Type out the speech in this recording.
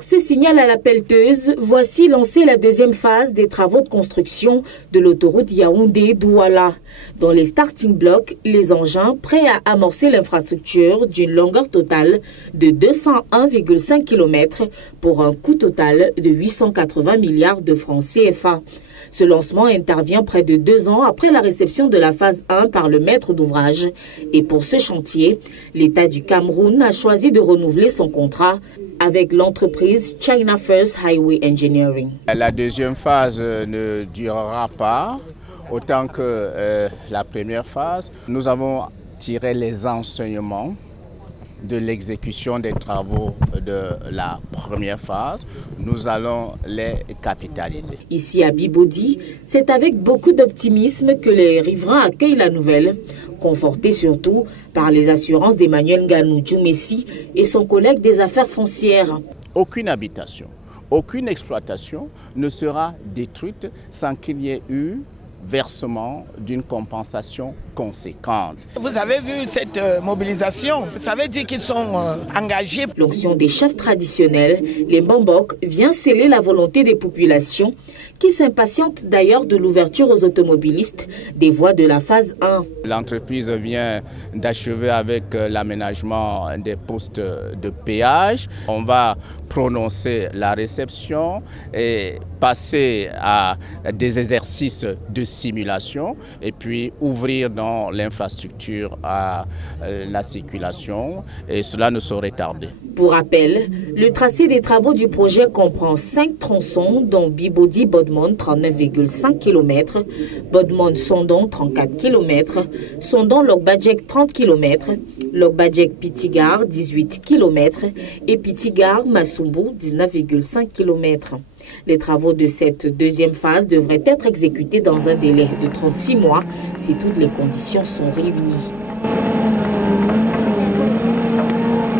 Par ce signal à la pelleteuse, voici lancée la deuxième phase des travaux de construction de l'autoroute Yaoundé-Douala. Dans les starting blocks, les engins prêts à amorcer l'infrastructure d'une longueur totale de 201,5 km pour un coût total de 880 milliards de francs CFA. Ce lancement intervient près de 2 ans après la réception de la phase 1 par le maître d'ouvrage. Et pour ce chantier, l'État du Cameroun a choisi de renouveler son contrat avec l'entreprise China First Highway Engineering. La deuxième phase ne durera pas autant que la première phase. Nous avons tiré les enseignements de l'exécution des travaux de la première phase. Nous allons les capitaliser. Ici à Bibodi, c'est avec beaucoup d'optimisme que les riverains accueillent la nouvelle, confortés surtout par les assurances d'Emmanuel Nganou Djoumessi et son collègue des affaires foncières. Aucune habitation, aucune exploitation ne sera détruite sans qu'il y ait eu versement d'une compensation conséquente. Vous avez vu cette mobilisation, ça veut dire qu'ils sont engagés. L'onction des chefs traditionnels, les Mbambok, vient sceller la volonté des populations qui s'impatientent d'ailleurs de l'ouverture aux automobilistes des voies de la phase 1. L'entreprise vient d'achever avec l'aménagement des postes de péage. On va prononcer la réception et passer à des exercices de simulation et puis ouvrir dans l'infrastructure à la circulation et cela ne saurait tarder. Pour rappel, le tracé des travaux du projet comprend 5 tronçons dont Bibodi-Bodmon 39,5 km, Bodmon-Sondon 34 km, Sondon-Logbadjek 30 km, Logbadjek-Pitigar 18 km et Pitigar-Massoubou 19,5 km. Les travaux de cette deuxième phase devraient être exécutés dans un délai de 36 mois si toutes les conditions sont réunies.